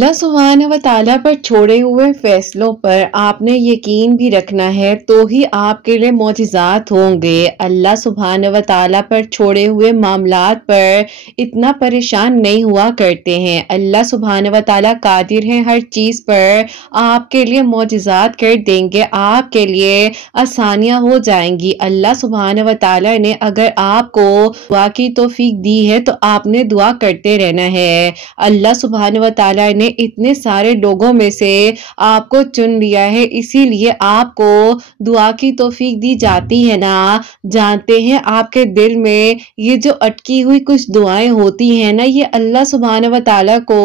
अल्लाह सुब्हान व तआला पर छोड़े हुए फैसलों पर आपने यकीन भी रखना है तो ही आपके लिए मौजिज़ात होंगे। अल्लाह सुब्हान व तआला पर छोड़े हुए मामलात पर इतना परेशान नहीं हुआ करते हैं। अल्लाह सुब्हान व तआला कादिर हैं हर चीज़ पर, आपके लिए मौजिज़ात कर देंगे, आपके लिए आसानियाँ हो जाएंगी। अल्लाह सुब्हान व तआला ने अगर आपको दुआ की तौफीक दी है तो आपने दुआ करते रहना है। अल्लाह सुब्हान व तआला ने इतने सारे लोगों में से आपको चुन लिया है, इसीलिए आपको दुआ की तौफीक दी जाती है ना। जानते हैं आपके दिल में ये जो अटकी हुई कुछ दुआएं होती हैं ना, ये अल्लाह सुब्हान व तआला को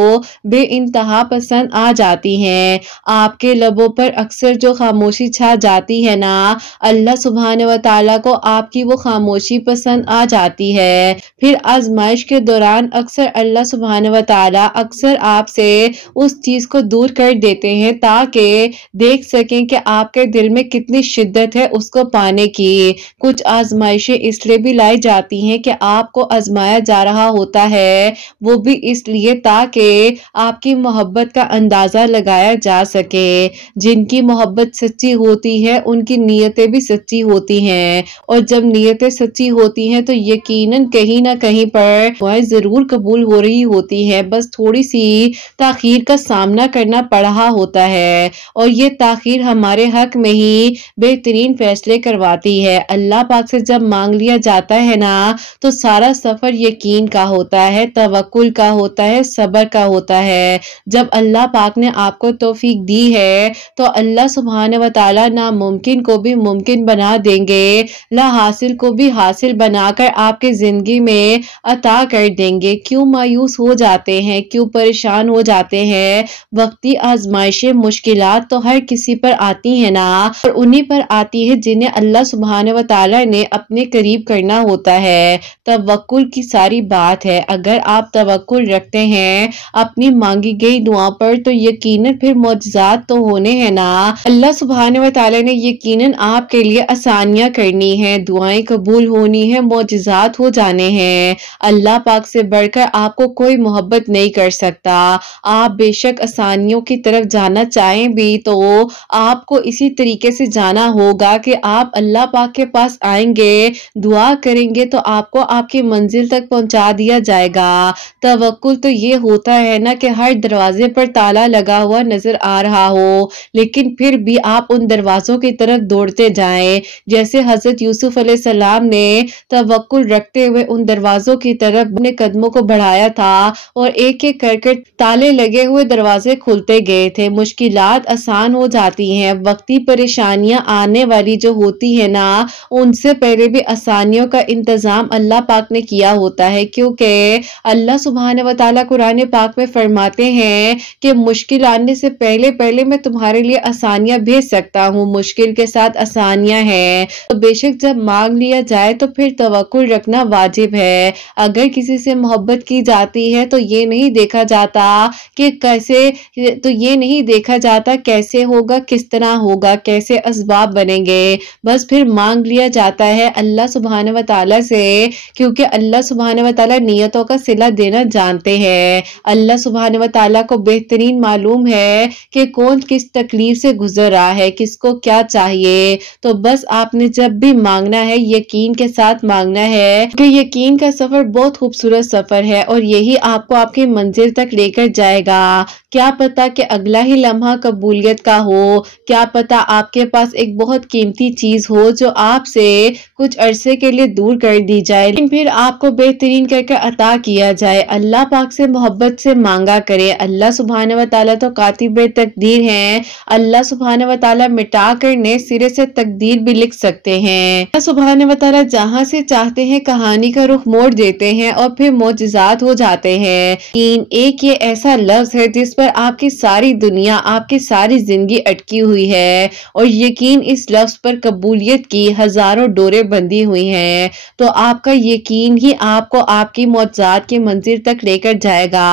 बेइंतहा पसंद आ जाती हैं। आपके लबों पर अक्सर जो खामोशी छा जाती है ना, अल्लाह सुब्हान व तआला को आपकी वो खामोशी पसंद आ जाती है। फिर आजमाइश के दौरान अक्सर अल्लाह सुब्हान व तआला अक्सर आपसे उस चीज को दूर कर देते हैं ताकि देख सकें कि आपके दिल में कितनी शिद्दत है उसको पाने की। कुछ आजमाइशें इसलिए भी लाई जाती हैं कि आपको आजमाया जा रहा होता है, वो भी इसलिए ताकि आपकी मोहब्बत का अंदाजा लगाया जा सके। जिनकी मोहब्बत सच्ची होती है उनकी नीयतें भी सच्ची होती हैं, और जब नीयतें सच्ची होती हैं तो यकीनन कहीं ना कहीं पर दुआएं जरूर कबूल हो रही होती है, बस थोड़ी सी ताखीर का सामना करना पड़ रहा होता है, और ये ताखीर हमारे हक में ही बेहतरीन फैसले करवाती है। अल्लाह पाक से जब मांग लिया जाता है ना तो सारा सफर यकीन का होता है, तवक्कुल का होता है, सब्र का होता है। जब अल्लाह पाक ने आपको तौफीक दी है तो अल्लाह सुब्हान व तआला नामुमकिन को भी मुमकिन बना देंगे, ला हासिल को भी हासिल बनाकर आपके जिंदगी में अता कर देंगे। क्यों मायूस हो जाते हैं, क्यों परेशान हो जाते हैं? वक्ती आजमाइशें मुश्किलात तो हर किसी पर आती है ना, और उन्हीं पर आती है जिन्हें अल्लाह सुब्हान व तआला ने अपने करीब करना होता है। तवक्कुल की सारी बात है। अगर आप तवक्कुल रखते हैं अपनी मांगी गई दुआ पर तो यकीनन फिर मौजिज़ात तो होने हैं ना। अल्लाह सुब्हान व तआला ने यकीनन आपके लिए आसानियां करनी है, दुआएं कबूल होनी है, मौजिज़ात हो जाने हैं। अल्लाह पाक से बढ़कर आपको कोई मोहब्बत नहीं कर सकता। आप बेशक आसानियों की तरफ जाना चाहें भी तो आपको इसी तरीके से जाना होगा कि आप अल्लाह पाक के पास आएंगे, दुआ करेंगे तो आपको आपकी मंजिल तक पहुंचा दिया जाएगा। तवक्कुल तो ये होता है ना कि हर दरवाजे पर ताला लगा हुआ नजर आ रहा हो लेकिन फिर भी आप उन दरवाजों की तरफ दौड़ते जाएं, जैसे हजरत यूसुफ अलैहिस्सलाम ने तवक्कुल रखते हुए उन दरवाजों की तरफ अपने कदमों को बढ़ाया था और एक एक करके ताले लगे हुए दरवाजे खुलते गए थे। मुश्किलात आसान हो जाती हैं, वक्ती परेशानियां आने वाली जो होती है ना उनसे पहले भी आसानियों का इंतजाम अल्लाह पाक ने किया होता है, क्योंकि अल्लाह सुब्हान व तआला कुरान पाक में फरमाते हैं कि मुश्किल आने से पहले पहले मैं तुम्हारे लिए आसानियां भेज सकता हूँ, मुश्किल के साथ आसानियां हैं। तो बेशक जब मांग लिया जाए तो फिर तवक्कुल रखना वाजिब है। अगर किसी से मोहब्बत की जाती है तो ये नहीं देखा जाता कि कैसे, तो ये नहीं देखा जाता कैसे होगा, किस तरह होगा, कैसे असबाब बनेंगे, बस फिर मांग लिया जाता है अल्लाह सुब्हान व तआला से, क्योंकि अल्लाह सुब्हान व तआला नियतों का सिला देना जानते हैं। अल्लाह सुब्हान व तआला को बेहतरीन मालूम है कि कौन किस तकलीफ से गुजर रहा है, किसको क्या चाहिए। तो बस आपने जब भी मांगना है यकीन के साथ मांगना है, क्योंकि यकीन का सफर बहुत खूबसूरत सफर है और यही आपको आपकी मंजिल तक लेकर जाएगा। क्या पता कि अगला ही लम्हा कबूलियत का हो, क्या पता आपके पास एक बहुत कीमती चीज हो जो आपसे कुछ अरसे के लिए दूर कर दी जाए लेकिन फिर आपको बेहतरीन करके अता किया जाए। अल्लाह पाक से मोहब्बत से मांगा करे। अल्लाह सुब्हान व तआला तो कातिबे तकदीर हैं, अल्लाह सुब्हान व तआला मिटा कर नए सिरे से तकदीर भी लिख सकते हैं। अल्लाह सुब्हान व तआला जहां से चाहते हैं कहानी का रुख मोड़ देते हैं और फिर मौजिज़ात हो जाते हैं। एक ये ऐसा लफ्ज है जिस पर आपकी सारी दुनिया, आपकी सारी जिंदगी अटकी हुई है, और यकीन इस लफ्ज पर कबूलियत की हजारों डोरे बंधी हुई हैं, तो आपका यकीन ही आपको आपकी मौजज़ात की मंजिल तक लेकर जाएगा।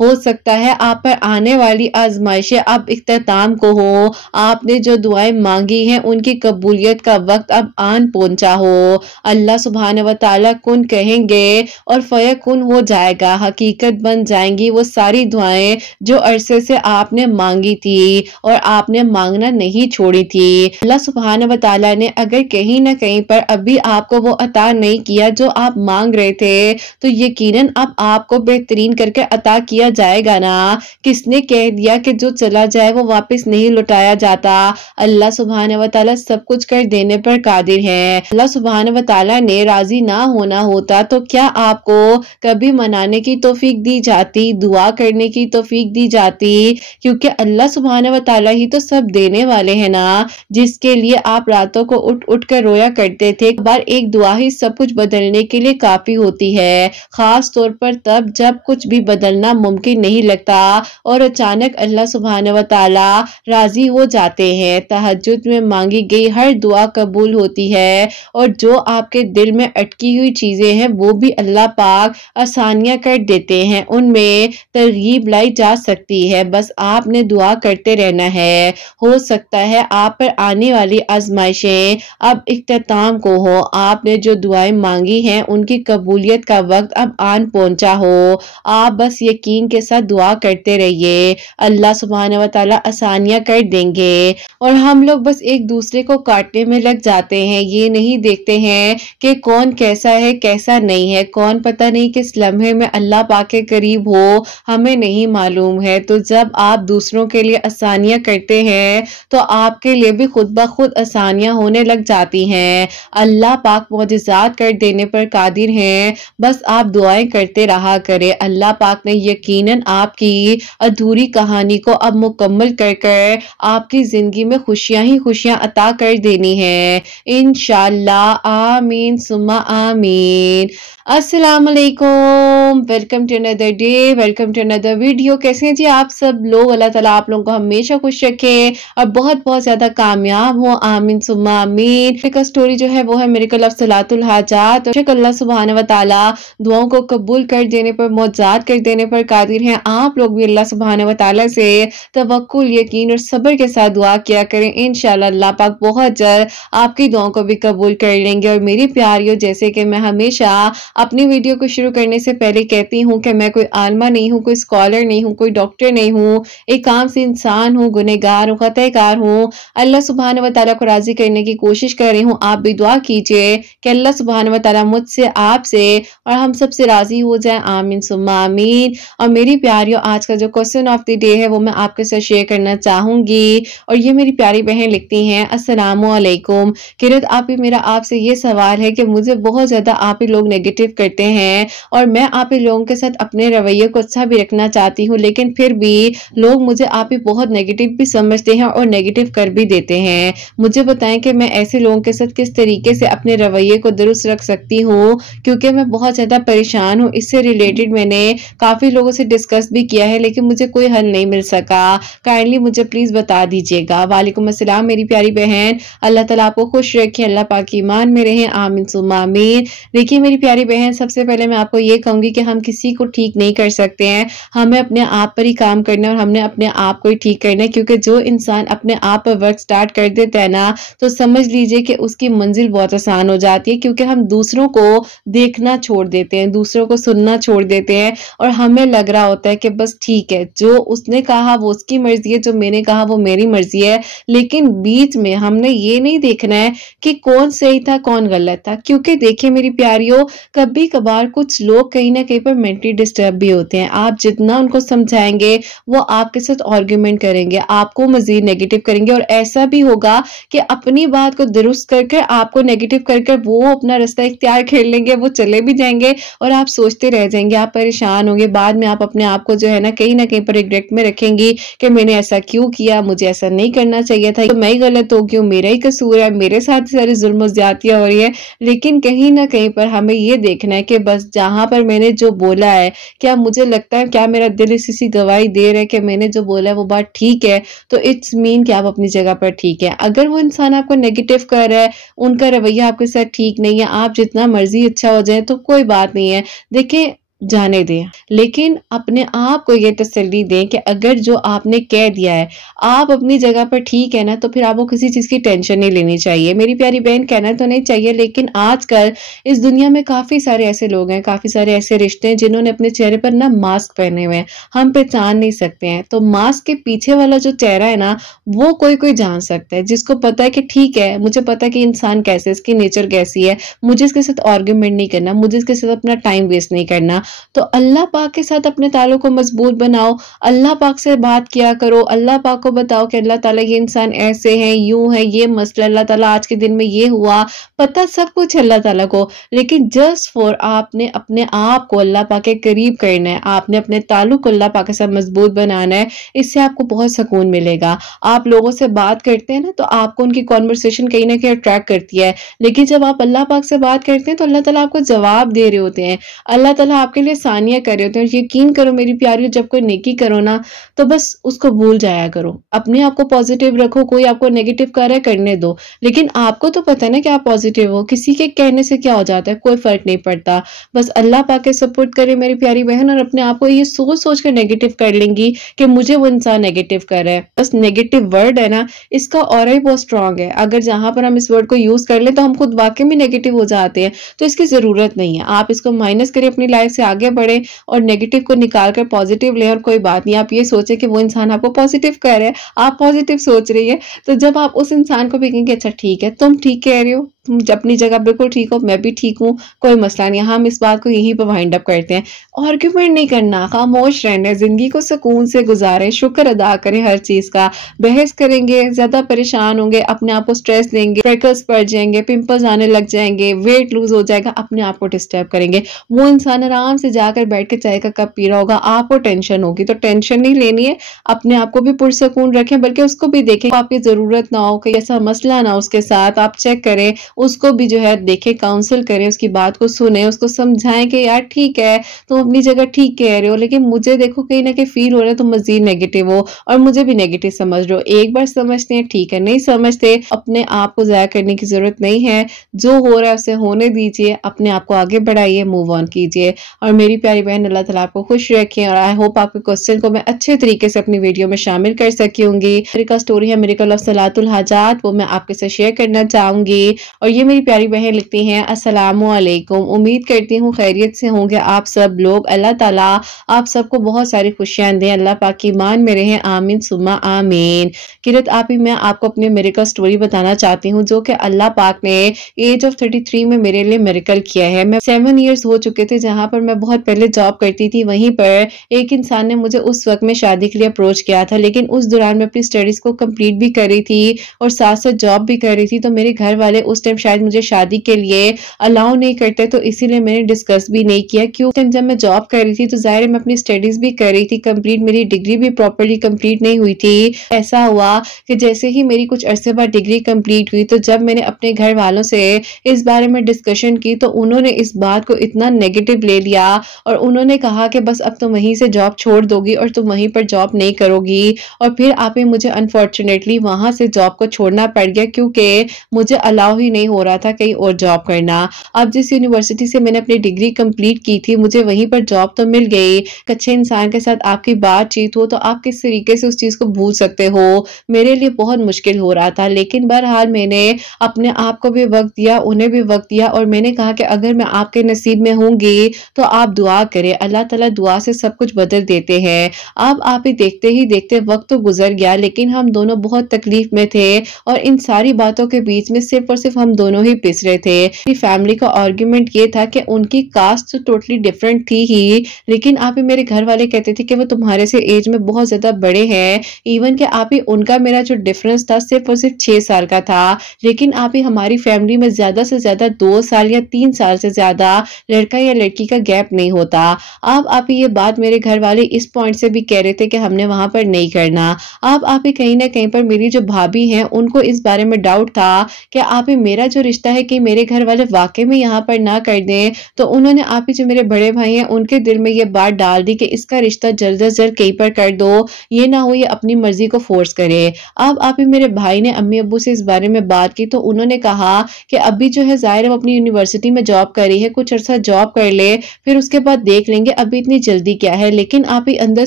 हो सकता है आप पर आने वाली आजमाइशें अब इख्तिताम को हो, आपने जो दुआएं मांगी हैं उनकी कबूलियत का वक्त अब आन पहुंचा हो। अल्लाह सुब्हान व तआला कुन कहेंगे और फयकुन हो जाएगा, हकीकत बन जाएंगी वो सारी दुआएं जो अरसे से आपने मांगी थी और आपने मांगना नहीं छोड़ी थी। अल्लाह सुब्हान व तआला ने अगर कहीं ना कहीं पर अभी आपको वो अता नहीं किया जो आप मांग रहे थे, तो यकीनन अब आपको बेहतरीन करके अता किया जाएगा ना। किसने कह दिया कि जो चला जाए वो वापस नहीं लौटाया जाता। अल्लाह सुब्हान व तआला सब कुछ कर देने पर कादिर है। अल्लाह सुब्हान व तआला ने राजी ना होना होता तो क्या आपको कभी मनाने की तौफीक दी जाती, दुआ करने की तौफीक दी जाती? क्योंकि अल्लाह सुब्हान व तआला ही तो सब देने वाले हैं ना, जिसके लिए आप रातों को उठ उठ कर रोया करते थे। बार एक दुआ ही सब कुछ बदलने के लिए काफी होती है, खास तौर पर तब जब कुछ भी बदलना मुमकिन नहीं लगता और अचानक अल्लाह सुब्हान व तआला राजी हो जाते हैं। तहज्जुद में मांगी गई हर दुआ कबूल होती है और जो आपके दिल में अटकी हुई चीजें हैं वो भी अल्लाह पाक आसानियां कर देते हैं, उनमें तरगीब लाई जा सकती है। बस आपने दुआ करते रहना है। हो सकता है आप पर आने वाली आजमाइशें अब इख्तिताम को हो, आपने जो दुआएं मांगी हैं उनकी कबूलियत का वक्त अब आन पहुंचा हो। आप बस यकीन के साथ दुआ करते रहिए, अल्लाह सुब्हान व तआला आसानियां कर देंगे। और हम लोग बस एक दूसरे को काटने में लग जाते हैं, ये नहीं देखते हैं कि कौन कैसा है कैसा नहीं है, कौन पता नहीं किस लम्हे में अल्लाह पाक के करीब हो, हमें नहीं मालूम है। तो जब आप दूसरों के लिए आसानियां करते हैं तो आपके लिए भी खुद ब खुद आसानियां होने लग जाती हैं। अल्लाह पाक मौजिज़ात कर देने पर कादिर हैं, बस आप दुआएं करते रहा करें। अल्लाह पाक ने यकीनन आपकी अधूरी कहानी को अब मुकम्मल कर कर आपकी जिंदगी में खुशियां ही खुशियां अता कर देनी है इंशाअल्लाह। आमीन सुम्मा आमीन। अस्सलाम वालेकुम, welcome to another day, welcome to another video. कैसे हैं जी आप सब लोग? अल्लाह ताला आप लोगों को हमेशा खुश रखे और बहुत बहुत ज्यादा कामयाब हो, आमीन सुम्मा आमीन। का स्टोरी जो है वो है मिरेकल ऑफ सलातुल हाजात। अल्लाह सुब्हान व तआला दुआओं को कबूल कर देने पर, मौजज़ात कर देने पर कादिर हैं। आप लोग भी अल्लाह सुब्हान व तआला से तवक्कुल, यकीन और सब्र के साथ दुआ किया करें, इंशाअल्लाह अल्लाह पाक बहुत जल्द आपकी दुआओं को भी कबूल कर लेंगे। और मेरी प्यारियों, जैसे कि मैं हमेशा अपनी वीडियो को शुरू करने से पहले कहती हूँ कि मैं कोई आलमा नहीं हूँ, कोई स्कॉलर नहीं हूँ, कोई डॉक्टर नहीं हूँ, एक आम से इंसान हूँ, गुनहगार हूँ, खताकार हूँ। अल्लाह सुब्हान व तआला को राजी करने की कोशिश कर रही हूँ। आप भी दुआ कीजिए कि अल्लाह सुब्हान व तआला मुझसे, आपसे और हम सब से राजी हो जाए, आमीन सुम्मा आमीन। और मेरी प्यारियों, आज का जो क्वेश्चन ऑफ द डे है वो मैं आपके साथ शेयर करना चाहूंगी। और ये मेरी प्यारी बहन लिखती हैं, अस्सलामु अलैकुम किरत, आप ही मेरा आपसे ये सवाल है कि मुझे बहुत ज्यादा आप ही लोग नेगेटिव करते हैं और मैं आप ही लोगों के साथ अपने रवैये को अच्छा भी रखना चाहती हूँ, लेकिन फिर भी लोग मुझे आप ही बहुत नेगेटिव भी समझते हैं और नेगेटिव कर भी देते हैं। मुझे बताएं कि मैं ऐसे लोगों के साथ किस तरीके से अपने रवैये को दुरुस्त रख सकती हूँ, क्योंकि मैं बहुत ज्यादा परेशान हूँ। इससे रिलेटेड मैंने काफी लोगों से डिस्कस भी किया है, लेकिन मुझे कोई हल नहीं मिल सका। काइंडली मुझे प्लीज बता दीजिएगा। वालेकुम अस्सलाम मेरी प्यारी बहन, अल्लाह ताला आपको खुश रखे, अल्लाह पाक ईमान में रहे, आमीन सुम्मा आमीन। देखिए मेरी प्यारी बहन, सबसे पहले मैं आपको ये कहूंगी कि हम किसी को ठीक नहीं कर सकते हैं, हमें अपने आप पर ही काम करना है और हमने अपने आप को ही ठीक करना है। क्योंकि जो इंसान अपने आप पर वर्क स्टार्ट कर देता है ना, तो समझ लीजिए कि उसकी मंजिल बहुत आसान हो जाती है। क्योंकि हम दूसरों को देखना छोड़ देते हैं, दूसरों को सुनना छोड़ देते हैं और हमें लग रहा होता है कि बस ठीक है, जो उसने कहा वो उसकी मर्जी है, जो मैंने कहा वो मेरी मर्जी है। लेकिन बीच में हमने ये नहीं देखना है कि कौन सही था कौन गलत था। क्योंकि देखिए मेरी प्यारियों, कभी कभार कुछ लोग कहीं ना कहीं पर मेंटली डिस्टर्ब भी होते हैं। आप जितना उनको समझाएंगे वो आपके साथ आर्ग्यूमेंट करेंगे, आपको मजीद नेगेटिव करेंगे और ऐसा भी होगा कि अपनी बात को दुरुस्त करके आपको नेगेटिव करके वो अपना रास्ता इख्तियार कर लेंगे, वो चले भी जाएंगे और आप सोचते रह जाएंगे, आप परेशान होंगे। बाद में आप अपने आप को जो है ना कहीं ना कहीं पर रिग्रेट में रखेंगी कि मैंने ऐसा क्यों किया, मुझे ऐसा नहीं करना चाहिए था, तो मैं ही गलत हो गई हूँ, मेरा ही कसूर है, मेरे साथ सारी जुल्म ज्यादतियां हो रही है। लेकिन कहीं ना कहीं पर हमें ये देखना है कि बस जहाँ पर मैंने जो बोला है, क्या मुझे लगता है, क्या मेरा दिल इसी गवाही दे रहा है कि मैंने जो बोला है वो बात ठीक है, तो इट्स मीन कि आप अपनी जगह पर ठीक है। अगर वो इंसान आपको नेगेटिव कर रहा है, उनका रवैया आपके साथ ठीक नहीं है, आप जितना मर्जी अच्छा हो जाए तो कोई बात नहीं है, देखिए जाने दें। लेकिन अपने आप को ये तसल्ली दें कि अगर जो आपने कह दिया है, आप अपनी जगह पर ठीक है ना, तो फिर आपको किसी चीज़ की टेंशन नहीं लेनी चाहिए। मेरी प्यारी बहन, कहना तो नहीं चाहिए, लेकिन आजकल इस दुनिया में काफ़ी सारे ऐसे लोग हैं, काफ़ी सारे ऐसे रिश्ते हैं जिन्होंने अपने चेहरे पर ना मास्क पहने हुए हैं, हम पहचान नहीं सकते हैं। तो मास्क के पीछे वाला जो चेहरा है ना, वो कोई जान सकता है, जिसको पता है कि ठीक है, मुझे पता है कि इंसान कैसे, इसकी नेचर कैसी है, मुझे इसके साथ आर्ग्यूमेंट नहीं करना, मुझे इसके साथ अपना टाइम वेस्ट नहीं करना। तो अल्लाह पाक के साथ अपने ताल्लुक को मजबूत बनाओ, अल्लाह पाक से बात किया करो, अल्लाह पाक को बताओ कि अल्लाह ताला ये इंसान ऐसे हैं, यूं है, ये मसला अल्लाह ताला आज के दिन में ये हुआ, पता सब कुछ अल्लाह ताला को, लेकिन जस्ट फॉर आपने अपने आप को अल्लाह पाक के करीब करना है, आपने अपने ताल्लुक को अल्लाह पाक के साथ मजबूत बनाना है, इससे आपको बहुत सुकून मिलेगा। आप लोगों से बात करते हैं ना, तो आपको उनकी कॉन्वर्सेशन कहीं ना कहीं अट्रैक्ट करती है, लेकिन जब आप अल्लाह पाक से बात करते हैं तो अल्लाह ताला आपको जवाब दे रहे होते हैं, अल्लाह ताला आपके लिए सानिया कर रहे होते हैं। और यकीन करो मेरी प्यारी, जब कोई नेकी करो ना, तो बस उसको भूल जाया करो, अपने आप को पॉजिटिव रखो, कोई आपको नेगेटिव कर रहा है करने दो, लेकिन आपको तो पता है ना कि आप पॉजिटिव हो, किसी के कहने से क्या हो जाता है, कोई फर्क नहीं पड़ता। बस अल्लाह पाक के सपोर्ट करे मेरी प्यारी बहन, और अपने आप को ये सोच सोच कर नेगेटिव कर लेंगी कि मुझे वो इंसान नेगेटिव कर रहा है। बस नेगेटिव वर्ड है ना, इसका ऑरा ही बहुत स्ट्रांग है, अगर जहां पर हम इस वर्ड को यूज कर ले तो हम खुद वाकई में नेगेटिव हो जाते हैं, तो इसकी जरूरत नहीं है। आप इसको माइनस करें, अपनी लाइफ से आगे बढ़े और नेगेटिव को निकाल कर पॉजिटिव लें, और कोई बात नहीं, आप ये सोचें कि वो इंसान आपको पॉजिटिव कर रहा है, आप पॉजिटिव सोच रही है, तो जब आप उस इंसान को भी कहेंगे अच्छा ठीक है, तुम ठीक कह रहे हो, तुम अपनी जगह बिल्कुल ठीक हो, मैं भी ठीक हूँ, कोई मसला नहीं, हम इस बात को यहीं पर वाइंड अप करते हैं। आर्ग्यूमेंट नहीं करना, खामोश रहना, जिंदगी को सुकून से गुजारें, शुक्र अदा करें हर चीज का। बहस करेंगे, ज्यादा परेशान होंगे, अपने आप को स्ट्रेस देंगे, फ्रेकल्स पड़ जाएंगे, पिंपल्स आने लग जाएंगे, वेट लूज हो जाएगा, अपने आप को डिस्टर्ब करेंगे। वो इंसान आराम से जाकर बैठ के चाय का कप पी रहा होगा, आपको टेंशन होगी, तो टेंशन नहीं लेनी है, अपने आप को भी पुरसकून रखें, बल्कि उसको भी देखें, आपकी जरूरत ना हो, कोई ऐसा मसला ना उसके साथ, आप चेक करें, उसको भी जो है देखें, काउंसिल करें, उसकी बात को सुने, उसको समझाएं कि यार ठीक है, तुम अपनी जगह ठीक कह रहे हो, लेकिन मुझे देखो कहीं ना कहीं फील हो रहा है तुम मजीद नेगेटिव हो और मुझे भी नेगेटिव समझ रहे हो। एक बार समझते हैं ठीक है, नहीं समझते अपने आप को जाया करने की जरूरत नहीं है, जो हो रहा है उसे होने दीजिए, अपने आप को आगे बढ़ाइए, मूव ऑन कीजिए। और मेरी प्यारी बहन, अल्लाह ताला आपको खुश रखें, और आई होप आपके क्वेश्चन को मैं अच्छे तरीके से अपनी वीडियो में शामिल कर सकी होंगी। मेरी स्टोरी है मिरेकल ऑफ सलातुल हाजात, वो मैं आपके साथ शेयर करना चाहूंगी। और ये मेरी प्यारी बहन लिखती हैं, अस्सलामु अलैकुम, उम्मीद करती हूँ खैरियत से होंगे आप सब लोग, अल्लाह ताला आप सबको बहुत सारी खुशियां दें, अल्लाह पाक की ईमान में रहें, आमीन सुम्मा आमीन। किरत आप ही, मैं आपको अपने मिरेकल स्टोरी बताना चाहती हूँ, जो कि अल्लाह पाक ने एज ऑफ 33 में मेरे लिए मिरेकल किया है। मैं 7 इयर्स हो चुके थे, जहां पर मैं बहुत पहले जॉब करती थी, वहीं पर एक इंसान ने मुझे उस वक्त में शादी के लिए अप्रोच किया था, लेकिन उस दौरान मैं अपनी स्टडीज को कंप्लीट भी कर रही थी और साथ साथ जॉब भी कर रही थी, तो मेरे घर वाले उस टाइम शायद मुझे शादी के लिए अलाउ नहीं करते, तो इसीलिए मैंने डिस्कस भी नहीं किया। क्यों, जब मैं जॉब कर रही थी तो जाहिर है मैं अपनी स्टडीज भी कर रही थी कंप्लीट, मेरी डिग्री भी प्रॉपर्ली कंप्लीट नहीं हुई थी। ऐसा हुआ कि जैसे ही मेरी कुछ अरसे बाद डिग्री कंप्लीट हुई, तो जब मैंने अपने घर वालों से इस बारे में डिस्कशन की, तो उन्होंने इस बात को इतना नेगेटिव ले लिया और उन्होंने कहा कि बस अब तुम वहीं से जॉब छोड़ दोगी और तुम वहीं पर जॉब नहीं करोगी। और फिर आप ही, मुझे अनफॉर्चुनेटली वहां से जॉब को छोड़ना पड़ गया, क्योंकि मुझे अलाउ ही नहीं हो रहा था कहीं और जॉब करना। अब जिस यूनिवर्सिटी से मैंने अपनी डिग्री कंप्लीट की थी, मुझे वहीं पर जॉब तो मिल गई। अच्छे इंसान के साथ आपकी बातचीत हो तो आप किस तरीके से उस चीज को भूल सकते हो, मेरे लिए बहुत मुश्किल हो रहा था। लेकिन बहरहाल मैंने अपने आप को भी वक्त दिया, उन्हें भी वक्त दिया, और मैंने कहा कि अगर मैं आपके नसीब में होंगी तो आप दुआ करें, अल्लाह ताला दुआ से सब कुछ बदल देते हैं। अब आप ही देखते ही देखते वक्त तो गुजर गया, लेकिन हम दोनों बहुत तकलीफ में थे, और इन सारी बातों के बीच में सिर्फ और सिर्फ हम दोनों ही पिस रहे थे। मेरी फैमिली का आर्ग्यूमेंट ये था कि उनकी कास्ट तो टोटली डिफरेंट थी ही, लेकिन आप ही, मेरे घर वाले कहते थे कि वो तुम्हारे से एज में बहुत ज्यादा बड़े हैं, इवन कि आप ही उनका मेरा जो डिफरेंस था सिर्फ और सिर्फ 6 साल का था, लेकिन आप ही हमारी फैमिली में ज्यादा से ज्यादा 2 साल या 3 साल से ज्यादा लड़का या लड़की का गैप नहीं होता। अब आप ही ये बात मेरे घर वाले इस पॉइंट से भी कह रहे थे कि हमने वहां पर नहीं करना। अब आप ही कहीं ना कहीं पर मेरी जो भाभी हैं उनको इस बारे में डाउट था कि आप ही मेरा मेरा जो रिश्ता है कि मेरे घर वाले वाकई में यहाँ पर ना कर दें, तो उन्होंने आप ही जो मेरे बड़े भाई हैं उनके दिल में ये बात डाल दी कि इसका रिश्ता जल्द से जल्द कहीं पर कर दो, ये ना हो ये अपनी मर्जी को फोर्स करे। अब आप ही मेरे भाई ने अम्मी अब्बू से इस बारे में बात की तो उन्होंने कहा कि अभी जो है ज़ाहिर अपनी यूनिवर्सिटी में जॉब कर रही है, कुछ अर्सा जॉब कर ले, फिर उसके बाद देख लेंगे, अभी इतनी जल्दी क्या है। लेकिन आप ही अंदर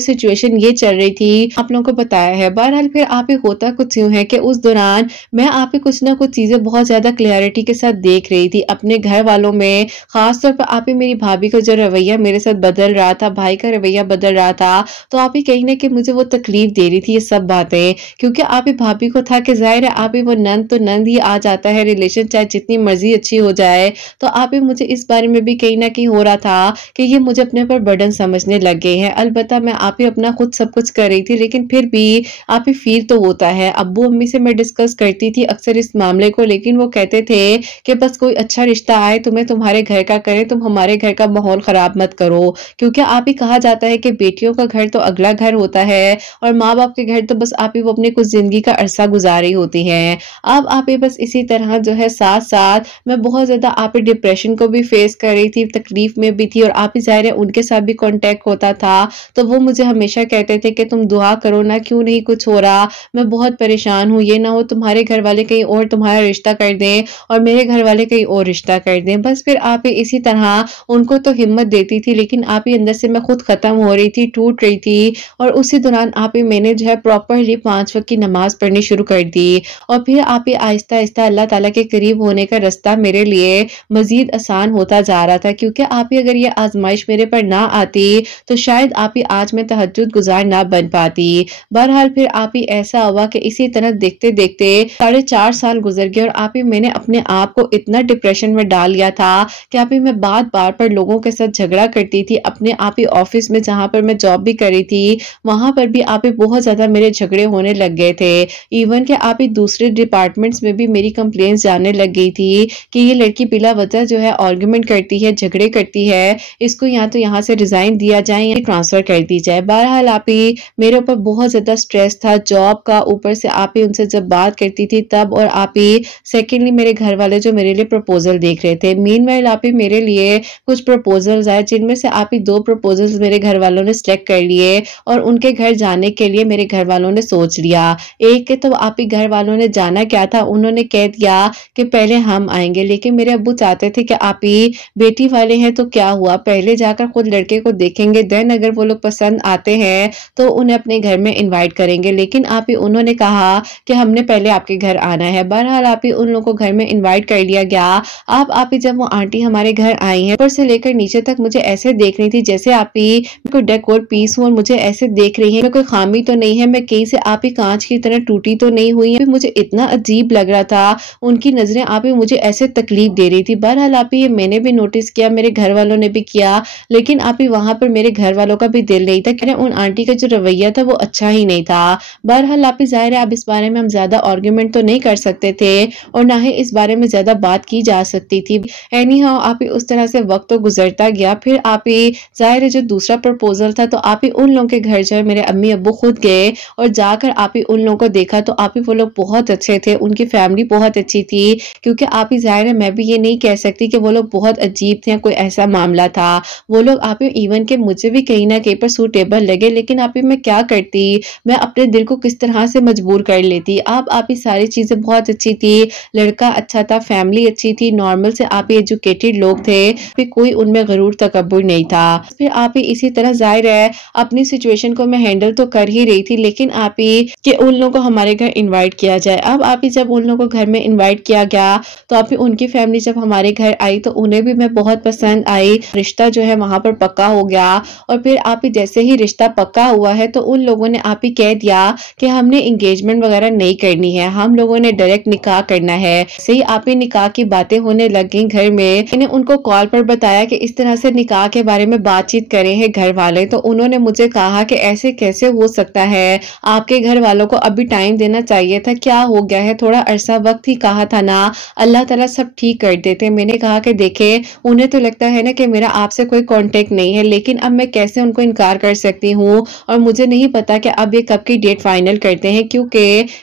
सिचुएशन ये चल रही थी, आप लोगों को बताया है। बहरहाल फिर आप ही होता कुछ यूं है कि उस दौरान मैं आप ही कुछ ना कुछ चीजें बहुत ज्यादा क्लैरिटी के साथ देख रही थी अपने घर वालों में। खासतौर पर आप ही मेरी भाभी का जो रवैया मेरे साथ बदल रहा था, भाई का रवैया बदल रहा था, तो आप ही कहीं ना कहीं मुझे वो तकलीफ दे रही थी ये सब बातें। क्योंकि आप ही भाभी को था कि जाहिर है आप ही वो नंद तो नंद ही आ जाता है, रिलेशन चाहे जितनी मर्जी अच्छी हो जाए। तो आप ही मुझे इस बारे में भी कहीं ना कहीं हो रहा था कि ये मुझे अपने पर बर्डन समझने लग गए हैं। अलबत्ता मैं आप ही अपना खुद सब कुछ कर रही थी, लेकिन फिर भी आप ही फील तो होता है। अब्बू अम्मी से मैं डिस्कस करती थी अक्सर इस मामले को, लेकिन वो कहते थे कि बस कोई अच्छा रिश्ता आए, तुम्हें तुम्हारे घर का करें, तुम हमारे घर का माहौल खराब मत करो। क्योंकि आप ही कहा जाता है कि बेटियों का घर तो अगला घर होता है और माँ बाप के घर तो बस आप ही वो अपनी कुछ जिंदगी का अरसा गुजारी होती है। अब आप ही बस इसी तरह जो है साथ साथ मैं बहुत ज्यादा आप ही डिप्रेशन को भी फेस कर रही थी, तकलीफ में भी थी, और आप ही जाहिर है उनके साथ भी कांटेक्ट होता था। तो वो मुझे हमेशा कहते थे कि तुम दुआ करो ना, क्यों नहीं कुछ हो रहा, मैं बहुत परेशान हूँ, ये ना हो तुम्हारे घर वाले कहीं और तुम्हारा रिश्ता कर दें और मेरे घर वाले कहीं और रिश्ता कर दें। बस फिर आप ही इसी तरह उनको तो हिम्मत देती थी, लेकिन आप ही अंदर से मैं खुद खत्म हो रही थी, टूट रही थी। और उसी दौरान आप ही मैंने जो है प्रॉपरली 5 वक्त की नमाज पढ़नी शुरू कर दी। और फिर आप ही आहिस्ता आहिस्ता अल्लाह ताला के करीब होने का रास्ता मेरे लिए मजीद आसान होता जा रहा था। क्योंकि आप ही अगर ये आजमाइश मेरे पर ना आती तो शायद आप ही आज मैं तहज्जुद गुजार ना बन पाती। बहरहाल फिर आप ही ऐसा हुआ कि इसी तरह देखते देखते 4.5 साल गुजर गए और आप ही मैंने अपने आप को इतना डिप्रेशन में डाल लिया था कि आप ही मैं बार पर लोगों के साथ झगड़ा करती थी। अपने आप ही ऑफिस में जहां पर मैं जॉब भी कर रही थी वहां पर भी आप ही बहुत ज्यादा मेरे झगड़े होने लग गए थे। इवन के आप ही दूसरे डिपार्टमेंट्स में भी मेरी कंप्लेंट जाने लग गई थी कि ये लड़की बिला वजह जो है आर्गुमेंट करती है, झगड़े करती है, इसको या तो यहाँ से रिजाइन दिया जाए या ट्रांसफर कर दी जाए। बहरहाल आप ही मेरे ऊपर बहुत ज्यादा स्ट्रेस था जॉब का, ऊपर से आप ही उनसे जब बात करती थी तब, और आप ही सेकेंडली मेरे घर वाले जो मेरे लिए प्रपोजल देख रहे थे। मीनवाइल आप ही मेरे लिए कुछ प्रपोजल्स आए जिनमें से आप ही 2 प्रपोजल्स मेरे घर वालों ने सिलेक्ट कर लिए और उनके घर जाने के लिए मेरे घर वालों ने सोच लिया। एक के तो आप ही घर वालों ने जाना क्या था, उन्होंने कह दिया कि पहले हम आएंगे, लेकिन मेरे अब्बू चाहते थे कि आप ही बेटी वाले हैं तो क्या हुआ, पहले जाकर खुद लड़के को देखेंगे, देन अगर वो लोग पसंद आते हैं तो उन्हें अपने घर में इनवाइट करेंगे। लेकिन आप ही उन्होंने कहा कि हमने पहले आपके घर आना है। बहरहाल आप ही उन लोगों को घर में इनवाइट कर लिया गया। अब आप ही जब वो आंटी हमारे घर आई हैं, ऊपर से लेकर नीचे तक मुझे ऐसे देख रही थी जैसे आप ही कोई डेकोर पीस हूं और मुझे ऐसे देख रही है, कोई खामी तो नहीं है, मैं कहीं से आप ही कांच की तरह टूटी तो नहीं हुई है। मुझे इतना अजीब लग रहा था, उनकी नजरें आप ही मुझे ऐसे तकलीफ दे रही थी। बहरहाल आप ही मैंने भी नोटिस किया, मेरे घर वालों ने भी किया, लेकिन आप ही वहां पर मेरे घर वालों का भी दिल नहीं था कि उन आंटी का जो रवैया था वो अच्छा ही नहीं था। बहरहाल आप ही जाहिर है अब इस बारे में हम ज्यादा आर्ग्यूमेंट तो नहीं कर सकते थे और ना ही इस बारे में ज्यादा बात की जा सकती थी। एनी हाउ आप ही उस तरह से वक्त तो गुजरता गया। फिर आप ही जाहिर है जो दूसरा प्रपोजल था तो आप ही उन लोगों के घर जो है मेरे अम्मी अब्बू खुद गए और जाकर आप ही उन लोगों को देखा तो आप ही वो लोग बहुत अच्छे थे, उनकी फैमिली बहुत अच्छी थी। क्योंकि आप ही जाहिर है मैं भी ये नहीं कह सकती कि वो लोग बहुत अजीब थे, कोई ऐसा मामला था। वो लोग आप ही इवन के मुझे भी कहीं ना कहीं पर सूटेबल लगे, लेकिन आप ही मैं क्या करती, मैं अपने दिल को किस तरह से मजबूर कर लेती। आप ही सारी चीजें बहुत अच्छी थी, लड़का अच्छा था, फैमिली अच्छी थी, नॉर्मल से आप ही एजुकेटेड लोग थे, फिर कोई उनमें गरूर तकब्बुर नहीं था। फिर आप ही इसी तरह जाहिर है अपनी सिचुएशन को मैं हैंडल तो कर ही रही थी, लेकिन आप ही कि उन लोगों को हमारे घर इनवाइट किया जाए। अब आप ही जब उन लोगों को घर में इनवाइट किया गया तो आप ही उनकी फैमिली जब हमारे घर आई तो उन्हें भी मैं बहुत पसंद आई, रिश्ता जो है वहां पर पक्का हो गया। और फिर आप ही जैसे ही रिश्ता पक्का हुआ है तो उन लोगों ने आप ही कह दिया कि हमने एंगेजमेंट वगैरह नहीं करनी है, हम लोगों ने डायरेक्ट निकाह करना है। सही आप ही निकाह की बातें होने लग गई घर में। मैंने उनको कॉल पर बताया कि इस तरह से निकाह के बारे में बातचीत करें हैं घर वाले, तो उन्होंने मुझे कहा कि ऐसे कैसे हो सकता है, आपके घर वालों को अभी टाइम देना चाहिए था, क्या हो गया है, थोड़ा अरसा वक्त ही कहा था ना, अल्लाह ताला सब ठीक कर देते। मैंने कहा कि देखे उन्हें तो लगता है ना कि मेरा आपसे कोई कांटेक्ट नहीं है, लेकिन अब मैं कैसे उनको इनकार कर सकती हूँ, और मुझे नहीं पता कि अब ये कब की डेट फाइनल करते हैं, क्योंकि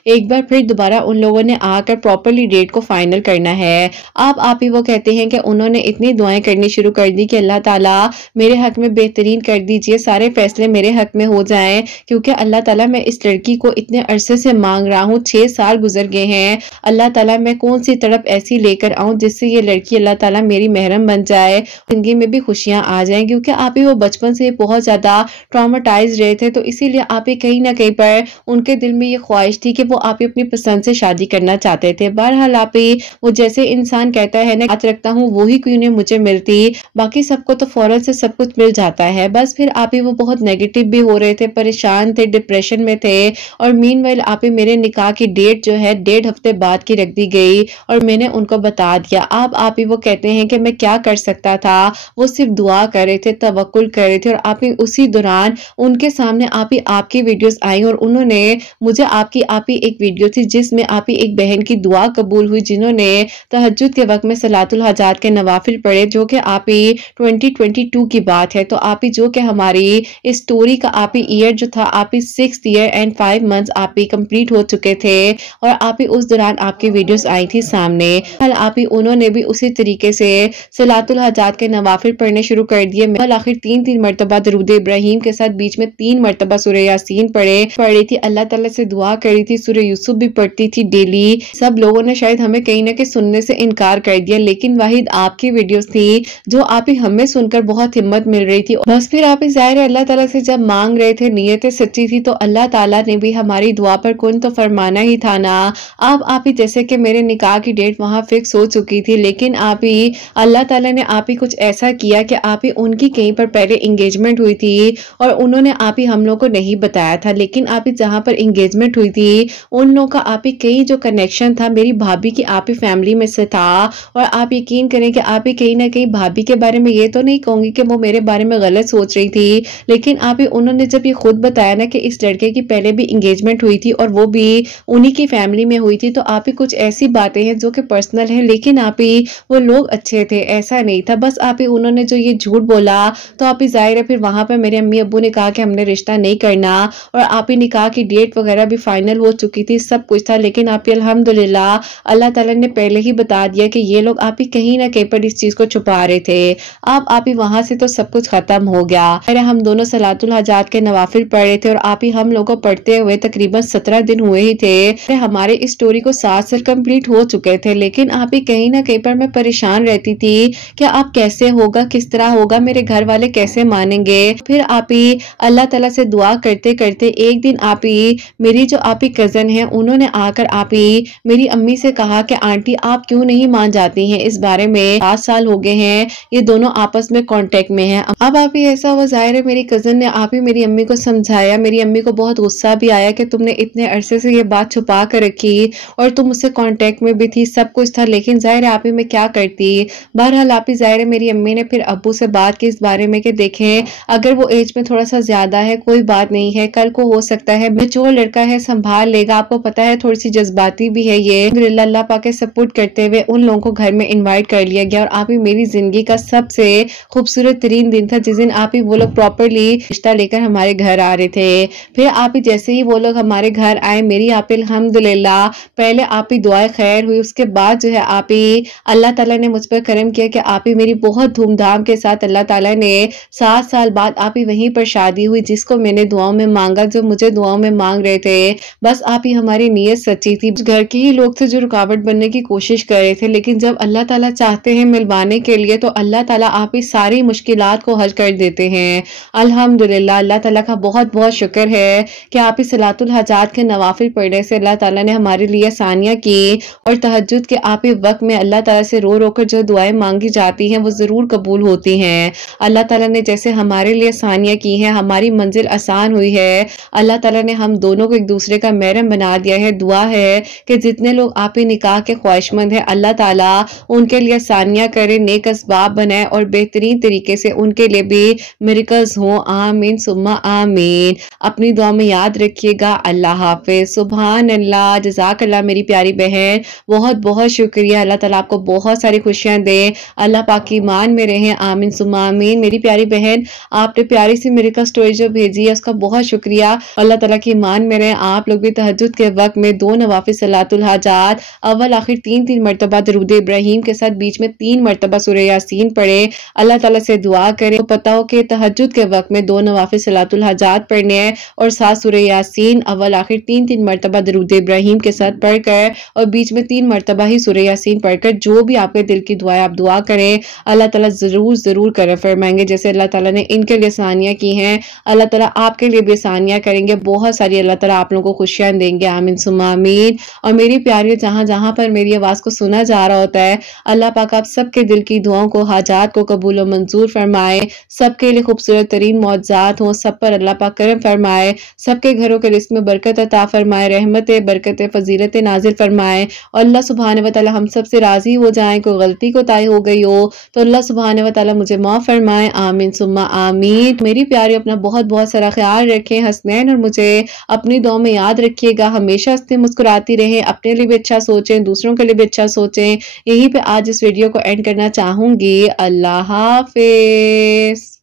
एक बार फिर दोबारा उन लोगों ने आकर प्रॉपरली डेट को फाइनल करना है। आप ही वो कहते हैं कि उन्होंने इतनी दुआएं करनी शुरू कर दी कि अल्लाह ताला मेरे हक में बेहतरीन कर दीजिए, सारे फैसले मेरे हक में हो जाएं, क्योंकि अल्लाह ताला मैं इस लड़की को इतने अरसे से मांग रहा हूँ, 6 साल गुजर गए हैं। अल्लाह ताला मैं कौन सी तड़प ऐसी लेकर आऊं जिससे ये लड़की अल्लाह ताला मेरी महरम बन जाए, जिंदगी में भी खुशियां आ जाएं, क्योंकि आप ही वो बचपन से बहुत ज्यादा ट्रॉमेटाइज रहे थे, तो इसीलिए आप ही कहीं ना कहीं पर उनके दिल में ये ख्वाहिश थी कि वो आप ही अपनी पसंद से शादी करना चाहते थे। बहरहाल आप ही वो जैसे इंसान कहता है ना, बात रखता हूँ वही क्यों नहीं मुझे मिलती, बाकी सबको तो फौरन से सब कुछ मिल जाता है। बस फिर आप ही वो बहुत नेगेटिव भी हो रहे थे, परेशान थे, डिप्रेशन में थे, और मीनवाइल आप ही मेरे निकाह की डेट जो है 1.5 हफ्ते बाद की रख दी गई और मैंने उनको बता दिया। आप ही वो कहते हैं कि मैं क्या कर सकता था, वो सिर्फ दुआ कर रहे थे, तवक्कुल कर रहे थे, और आप ही उसी दौरान उनके सामने आप ही आपकी वीडियोस आई और उन्होंने मुझे आप ही एक वीडियो थी जिसमें आप ही एक बहन की दुआ कबूल हुई, जिन्होंने तहज्जुद के वक्त में सलातुल हाजात के नवाफिल पढ़े, जो कि आप ही 2022 की बात है। तो आप ही जो कि हमारी इस स्टोरी का आप ही ईयर जो था आप ही 6th ईयर एंड 5 मंथ्स आप ही कंप्लीट हो चुके थे, और आप ही उस दौरान आपकी वीडियोस आई थी सामने। कल आप ही उन्होंने भी उसी तरीके से सलातुल हाजात के नवाफिल पढ़ने शुरू कर दिए। मैं आखिर 3 मरतबा दरूद इब्राहिम के साथ बीच में 3 मरतबा सूरह यासीन पढ़ी थी, अल्लाह ताला से दुआ करी थी, सूरह यूसुफ भी पढ़ती थी डेली। सब लोगों ने शायद हमें कहीं ना कहीं सुनने से इनकार कर दिया, लेकिन वाहिद आपकी वीडियोस थी जो आप ही हमें सुनकर बहुत हिम्मत मिल रही थी। बस फिर आप ही जाहिर है अल्लाह ताला से जब मांग रहे थे, नीयतें सच्ची थी, तो अल्लाह ताला ने भी हमारी दुआ पर कुन तो फरमाना ही था ना। आप ही जैसे कि मेरे निकाह की डेट वहां फिक्स हो चुकी थी, लेकिन आप ही अल्लाह ताला ने आप ही कुछ ऐसा किया कि आप ही उनकी कहीं पर पहले इंगेजमेंट हुई थी और उन्होंने आप ही हम लोग को नहीं बताया था, लेकिन आप ही जहां पर इंगेजमेंट हुई थी उन लोगों का आप ही कहीं जो कनेक्शन था मेरी भाभी की आप ही फैमिली में से था। और आप यकीन करें कि आप ही कहीं ना कहीं भाभी के बारे में ये तो नहीं कहूंगी कि वो मेरे बारे में गलत सोच रही थी, लेकिन आप ही उन्होंने जब ये खुद बताया ना कि इस लड़के की पहले भी इंगेजमेंट हुई थी और वो भी उन्हीं की फैमिली में हुई थी, तो आप ही कुछ ऐसी बातें हैं जो कि पर्सनल है, लेकिन आप ही वो लोग अच्छे थे, ऐसा नहीं था। बस आप ही उन्होंने जो ये झूठ बोला, तो आप ही जाहिर है फिर वहां पर मेरे अम्मी अब्बू ने कहा कि हमने रिश्ता नहीं करना, और आप ही निकाह की डेट वगैरह भी फाइनल हो चुकी थी, सब कुछ था, लेकिन आप ही अल्हम्दुलिल्लाह अल्लाह ताला ने पहले ही बता दिया कि ये लोग आप ही कहीं ना कहीं पर इस चीज को छुपा रहे थे। आप ही वहां से तो सब कुछ खत्म हो गया। अरे हम दोनों सलातुल हाजात के नवाफिल पढ़ रहे थे और आप ही हम लोगों को पढ़ते हुए तकरीबन 17 दिन हुए ही थे। हमारे इस स्टोरी को 7 साल कंप्लीट हो चुके थे, लेकिन आप ही कहीं ना कहीं पर मैं परेशान रहती थी कि आप कैसे होगा, किस तरह होगा, मेरे घर वाले कैसे मानेंगे। फिर आप ही अल्लाह ताला से दुआ करते करते एक दिन आप ही मेरी जो आप ही कजन है उन्होंने आकर आप ही मेरी अम्मी से कहा कि आंटी आप क्यों नहीं मान जाती हैं इस बारे में, 7 साल हो गए हैं ये दोनों आपस में कांटेक्ट में हैं। अब आप ही ऐसा हुआ, जाहिर है मेरी कजन ने आप ही मेरी अम्मी को समझाया, मेरी अम्मी को बहुत गुस्सा भी आया कि तुमने इतने अरसे से ये बात छुपा कर रखी और तुम उससे कांटेक्ट में भी थी, सब कुछ था, लेकिन जाहिर है आप ही मैं क्या करती। बहरहाल आप ही जाहिर है मेरी अम्मी ने फिर अब्बू से बात की इस बारे में कि देखें अगर वो एज में थोड़ा सा ज्यादा है कोई बात नहीं है, कल को हो सकता है मैच्योर लड़का है संभाल लेगा, आपको पता है थोड़ी सी जज्बाती भी है ये। अल्लाह पाक के सपोर्ट करते हुए उन लोगों को घर में इनवाइट कर लिया गया और आप ही मेरी जिंदगी का सबसे खूबसूरत तरीन दिन था जिस दिन आप ही वो लोग प्रॉपरली रिश्ता लेकर हमारे घर आ रहे थे। फिर आप ही जैसे ही वो लोग हमारे घर आए, मेरी आप अल्हम्दुलिल्लाह पहले आप ही दुआ खैर हुई, उसके बाद जो है आप ही अल्लाह ताला ने मुझ पर करम किया कि आप ही मेरी बहुत धूमधाम के साथ अल्लाह ताला ने 7 साल बाद आप ही वहीं पर शादी हुई जिसको मैंने दुआओं में मांगा, जो मुझे दुआओं में मांग रहे थे। बस आप ही हमारी नीयत सच्ची थी, घर के ही लोग थे जो रुकावट बनने की कोशिश कर रहे थे, लेकिन जब अल्लाह ताला चाहते हैं मिलवाने के लिए तो अल्लाह ताला आप ही सारी मुश्किलात को हल कर देते हैं। अल्हम्दुलिल्लाह अल्लाह ताला का बहुत बहुत शुक्र है कि आप ही सलातुल हाजात के नवाफिल पढ़ने से अल्लाह ताला ने हमारे लिए आसानियां की और तहज्जुद के आप ही वक्त में अल्लाह ताला से रो रो कर जो दुआएं मांगी जाती हैं वो जरूर कबूल होती हैं। अल्लाह ताला ने जैसे हमारे लिए आसानियां की हैं, हमारी मंजिल आसान हुई है, अल्लाह ताला ने हम दोनों को एक दूसरे का महरम बना दिया है। दुआ है कि जितने लोग आप ही निकाह के ख्वाहिशमंद हैं अल्लाह ताला उनके लिए आसानियां करे, नेक असबाब बनाए और बेहतरीन तरीके से उनके लिए भी मिरेकल्स हो। आमीन सुम्मा आमीन। अपनी दुआ में याद रखिएगा। अल्लाह हाफिज। सुभान अल्लाह, जज़ाक अल्लाह मेरी प्यारी बहन, बहुत बहुत शुक्रिया। अल्लाह ताला आपको बहुत सारी खुशियां दे, अल्लाह पाक की ईमान में रहें। आमीन सुम्मा आमीन। मेरी प्यारी बहन आपने प्यारी सी मिरेकल स्टोरी जो भेजी है उसका बहुत शुक्रिया। अल्लाह ताला की ईमान में रहें। आप लोग भी तहज्जुद के वक्त में 2 नवाफिल सलातुल हाजात अव्वल आखिर 3-3 मरतबा दरूद इब्राहिम के साथ बीच में 3 मरतबा सूरह यासीन पढ़े, अल्लाह ताला से दुआ करें। तो पता हो कि तहज्जुद के वक्त में 2 नवाफिल सलातुल हाजात पढ़ने हैं और 7 सूरह यासीन अव्वल आखिर 3-3 मरतबा दरूद इब्राहिम के साथ पढ़कर और बीच में 3 मरतबा ही सूरह यासीन पढ़कर जो भी आपके दिल की दुआएं आप दुआ करें, अल्लाह ताला ज़रूर करम फरमाएंगे। जैसे अल्लाह ताला ने इनके लिए आसानियाँ की हैं, अल्लाह ताला आपके लिए भी आसानियाँ करेंगे। बहुत सारी अल्लाह ताला आप लोगों को खुशियाँ देंगे। आमीन सुम्मा आमीन। और मेरी प्यारियों, जहाँ जहाँ पर मेरी आवाज़ को सुना जा रहा होता है, अल्लाह पाक आप सबके दिल की दुआओं को, हाजात को कबूल और मंजूर फरमाए। सबके लिए खूबसूरत तरीन मौजज़ात हों, सब पर अल्लाह पाक करम फरमाए। सबके घरों के रिज़्क़ में बरकत अता फरमाए, रहमत बरकत फजीलत नाजिल फरमाए। और अल्लाह सुब्हान व तआला हम सब से राज़ी हो जाएं। कोई गलती कोताही हो गई हो तो अल्लाह सुब्हान व तआला मुझे माफ़ फरमाए। आमीन सुम्मा आमीन। मेरी प्यारी, अपना बहुत बहुत सारा ख्याल रखें। हसनैन और मुझे अपनी दुआ में याद रखिएगा। हमेशा हंसते मुस्कुराती रहें, अपने लिए भी अच्छा सोचें, दूसरों के लिए भी अच्छा सोचें। यहीं पे आज इस वीडियो को एंड करना चाहूंगी। अल्लाह हाफिज।